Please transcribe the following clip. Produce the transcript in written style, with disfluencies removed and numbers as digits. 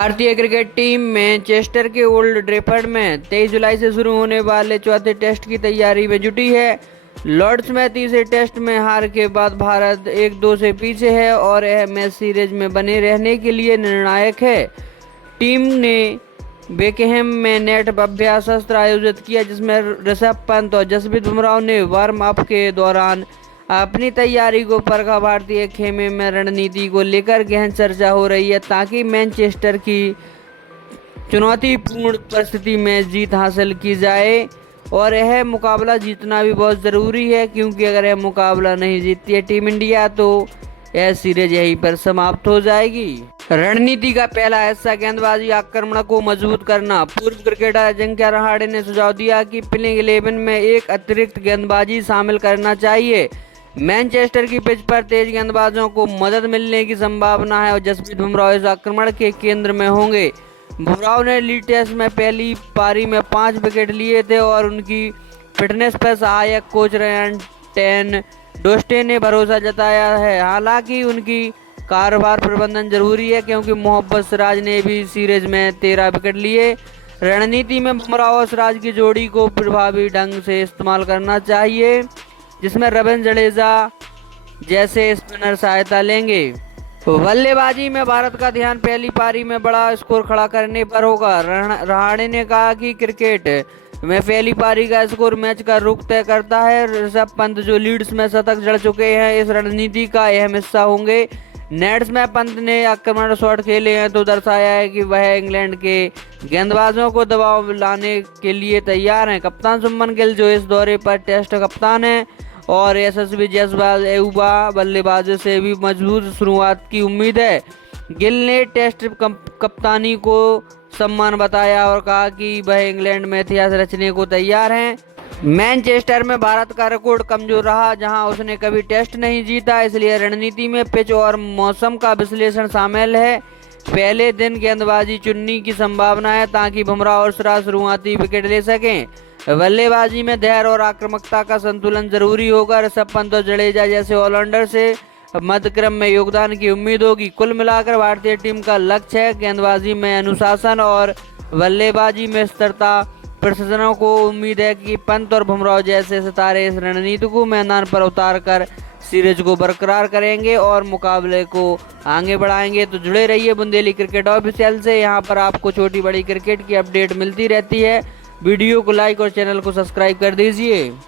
भारतीय cricket team Manchester के old Trafford में 23 जुलाई से शुरू होने वाले चौथे टेस्ट की तैयारी में जुटी है। लॉर्ड्स में तीसरे टेस्ट में हार के बाद भारत 1-2 से पीछे है और यह मैच सीरीज में बने रहने के लिए निर्णायक है। टीम ने बेकहम में नेट अभ्यास सत्र आयोजित किया, जिसमें ऋषभ पंत और जसप्रीत बुमराह ने वार्म अप के दौरान अपनी तैयारी को परखा। भारतीय खेमे में रणनीति को लेकर गहन चर्चा हो रही है ताकि मैनचेस्टर की चुनौतीपूर्ण परिस्थिति में जीत हासिल की जाए और यह मुकाबला जीतना भी बहुत ज़रूरी है, क्योंकि अगर यह मुकाबला नहीं जीतती है टीम इंडिया तो यह सीरीज यहीं पर समाप्त हो जाएगी। रणनीति का पहला हिस्सा गेंदबाजी आक्रमण को मजबूत करना। पूर्व क्रिकेटर अजिंक्य रहाणे ने सुझाव दिया कि प्लेइंग 11 में एक अतिरिक्त गेंदबाजी शामिल करना चाहिए। मैनचेस्टर की पिच पर तेज गेंदबाजों को मदद मिलने की संभावना है और जसप्रीत बुमराह इस आक्रमण के केंद्र में होंगे। बुमराह ने लीग टेस्ट में पहली पारी में 5 विकेट लिए थे और उनकी फिटनेस पर सहायक कोच रयान टेन डोस्टे ने भरोसा जताया है। हालांकि उनकी कारोबार प्रबंधन जरूरी है, क्योंकि मोहम्मद सिराज ने भी सीरीज में 13 विकेट लिए। रणनीति में बुमराह और सिराज की जोड़ी को प्रभावी ढंग से इस्तेमाल करना चाहिए, जिसमें रविंद्र जडेजा जैसे स्पिनर सहायता लेंगे। बल्लेबाजी में भारत का ध्यान पहली पारी में बड़ा स्कोर खड़ा करने पर होगा। रहाणे ने कहा कि क्रिकेट में पहली पारी का स्कोर मैच का रुख तय करता है। ऋषभ पंत, जो लीड्स में शतक जड़ चुके हैं, इस रणनीति का अहम हिस्सा होंगे। नेट्स में पंत ने आक्रमण शॉट खेले हैं तो दर्शाया है कि वह इंग्लैंड के गेंदबाजों को दबाव लाने के लिए तैयार हैं। कप्तान शुभमन गिल, जो इस दौरे पर टेस्ट कप्तान हैं, और यशस्वी जायसवाल युवा बल्लेबाजों से भी मजबूत शुरुआत की उम्मीद है। गिल ने टेस्ट कप्तानी को सम्मान बताया और कहा कि वह इंग्लैंड में इतिहास रचने को तैयार हैं। मैनचेस्टर में भारत का रिकॉर्ड कमजोर रहा, जहां उसने कभी टेस्ट नहीं जीता, इसलिए रणनीति में पिच और मौसम का विश्लेषण शामिल है। पहले दिन गेंदबाजी चुनने की संभावना है ताकि बुमराह और सिराज शुरुआती विकेट ले सकें। बल्लेबाजी में धैर्य और आक्रामकता का संतुलन जरूरी होगा। ऋषभ पंत और जडेजा जैसे ऑलराउंडर से मध्य क्रम में योगदान की उम्मीद होगी। कुल मिलाकर भारतीय टीम का लक्ष्य है गेंदबाजी में अनुशासन और बल्लेबाजी में स्थिरता। प्रशंसकों को उम्मीद है कि पंत और बुमराह जैसे सितारे इस रणनीति को मैदान पर उतारकर सीरीज को बरकरार करेंगे और मुकाबले को आगे बढ़ाएंगे। तो जुड़े रहिए बुंदेली क्रिकेट ऑफिशियल से। यहाँ पर आपको छोटी बड़ी क्रिकेट की अपडेट मिलती रहती है। वीडियो को लाइक और चैनल को सब्सक्राइब कर दीजिए।